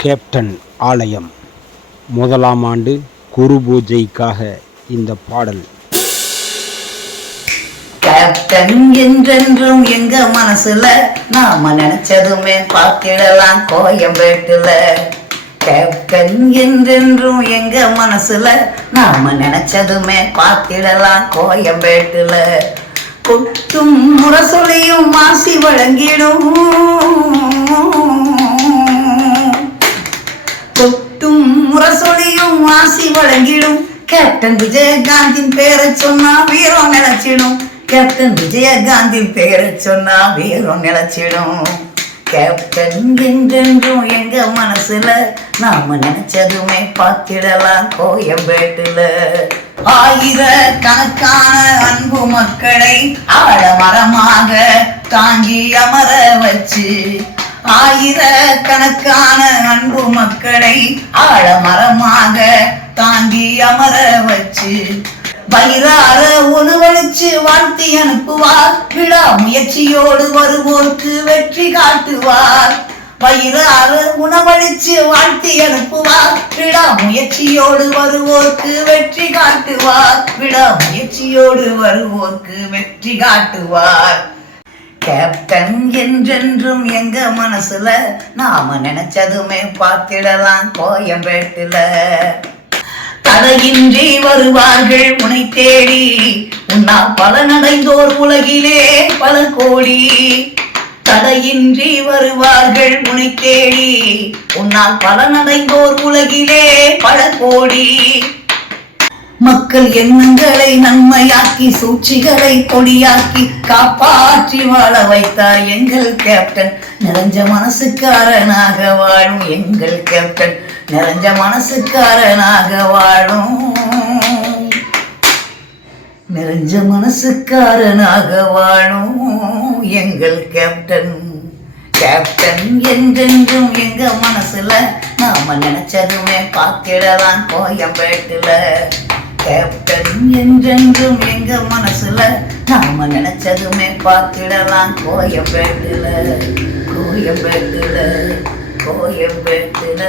Captain ஆலயம் முதலாம் ஆண்டு குரு பூஜைக்காக இந்த பாடல். கேப்டன் என்றென்றும் எங்க மனசுல நாம நினைச்சதுமே பார்த்திடலாம் கோயம்பேட்டுல. கேப்டன் என்றென்றும் எங்க மனசுல நாம நினைச்சதுமே பார்த்திடலாம் கோயம்பேட்டுல. கொட்டும் முரசொலியும் மாசி வழங்கிடும், கொட்டும் முரசொலியும் மாசி வழங்கிடும். கேப்டன் விஜயகாந்தின் பேரை சொன்னா வீரம் நினைச்சிடும். கேப்டன் விஜயகாந்தின் பேரை சொன்னா வீரம் நினைச்சிடும். கேப்டன் என்றென்றும் எங்க மனசுல நாம நினைச்சதுமே பார்த்திடலாம் கோயம்பேட்டுல. ஆயிரக்கணக்கான அன்பு மக்களை ஆழமரமாக தாங்கி அமர வச்சு, ஆயிரக்கணக்கான அன்பு மக்களை ஆழமரமாக தாங்கி அமர வச்சு, வயிறார உணவளிச்சு வாழ்த்தி அனுப்புவார். விழா முயற்சியோடு வருவோர்க்கு வெற்றி காட்டுவார். வயிறார உணவளிச்சு வாழ்த்தி அனுப்புவார். விழா முயற்சியோடு வருவோர்க்கு வெற்றி காட்டுவார். விழா முயற்சியோடு வருவோர்க்கு வெற்றி காட்டுவார். கேப்டன் என்றென்றும் எங்க மனசுல நாம நினைச்சதுமே பார்த்திடலாம் கோயம்பேட்டுல. தடையின்றி வருவார்கள் உனை தேடி, உன்னால் பலனடைந்தோர் உலகிலே பல கோடி. தடையின்றி வருவார்கள் உனை தேடி, உன்னால் பலனடைந்தோர் உலகிலே பல கோடி. மக்கள் எண்ணங்களை நன்மையாக்கி சூழ்ச்சிகளை கொடியாக்கி காப்பாற்றி வாழ வைத்தார் எங்கள் கேப்டன். நிறைஞ்ச மனசுக்காரனாக வாழும் எங்கள் கேப்டன், நிறைஞ்ச மனசுக்காரனாக வாழும், நிறைஞ்ச மனசுக்காரனாக வாழும் எங்கள் கேப்டன். கேப்டன் என்றென்றும் எங்க மனசுல நாம நினைச்சதுமே பார்த்திடலாம் கோயம்பேட்டுல. கேப்டன் என்றென்றும் எங்க மனசுல நாம நினைச்சதுமே பார்த்திடலாம் கோயம்பேட்டுல. கோயம்பேட்டுல, கோயம்பேட்டுல.